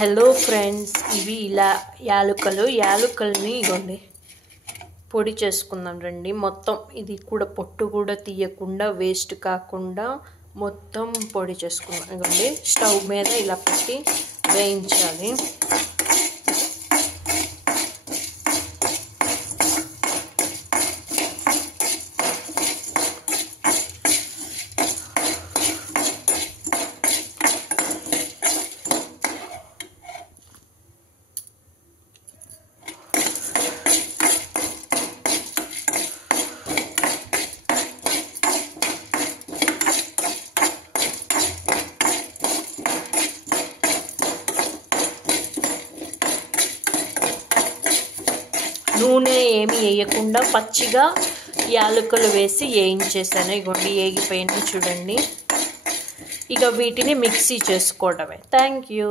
Hello friends, ఇవి ఇలా యాలుకల్ని ఇగోండి పొడి చేసుకుందాం రండి. మొత్తం ఇది కూడా పొట్టు కూడా తీయకుండా వేస్ట్ కాకుండా మొత్తం పొడి చేసుకుందాం. ఇగోండి స్టవ్ మీద ఇలా పెట్టి వేయించాలి. నూనె ఏమి వేయకుండా పచ్చిగా యాలకులు వేసి వేయించేసాను. ఇగోండి వేగిపోయినాయి చూడండి. ఇక వీటిని మిక్సీ చేసుకోవడమే. Thank you.